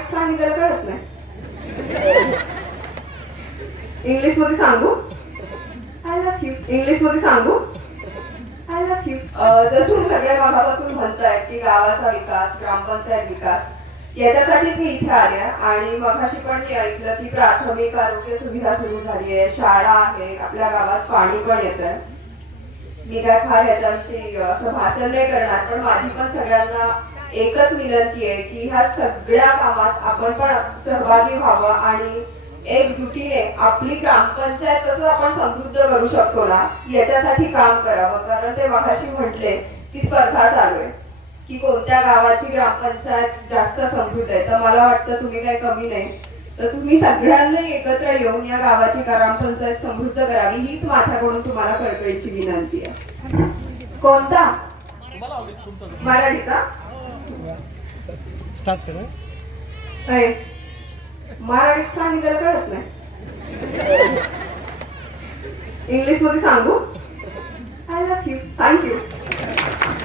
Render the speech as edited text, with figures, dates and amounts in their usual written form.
मराठीत सांगितलं कळत नाही. इंग्लिश मध्ये सांगू? I love you. इंग्लिश मध्ये सांगू? I love you. जसं सगळ्या भागापासून म्हणतायत की गावाचा विकास, ग्रामपंचायत विकास, याच्यासाठीच मी इथे आले. आणि मगाशी पण मी ऐकलं की प्राथमिक आरोग्य सुविधा सुरू झाली आहे, शाळा आहे, आपल्या गावात पाणी पण येतंय. मी काय फार याच्याविषयी असं भाषण नाही करणार, पण माझी पण सगळ्यांना एकच विनंती आहे की ह्या सगळ्या कामात आपण पण सहभागी व्हावं आणि एकजुटीने आपली ग्रामपंचायत कसं आपण समृद्ध करू शकतो ना, याच्यासाठी काम करावं. कारण ते मगाशी म्हटले की स्पर्धा चालू आहे की कोणत्या गावाची ग्रामपंचायत जास्त समृद्ध आहे. तर मला वाटतं तुम्ही काही कमी नाही, तर तुम्ही सगळ्यांनी एकत्र येऊन या गावाची ग्रामपंचायत समृद्ध करावी, हीच माझ्याकडून तुम्हाला कळकळीची विनंती आहे. कोणता? मराठीचा? स्टार्ट करू. मराठीत सांगितलं कळत नाही. इंग्लिश मध्ये सांगू?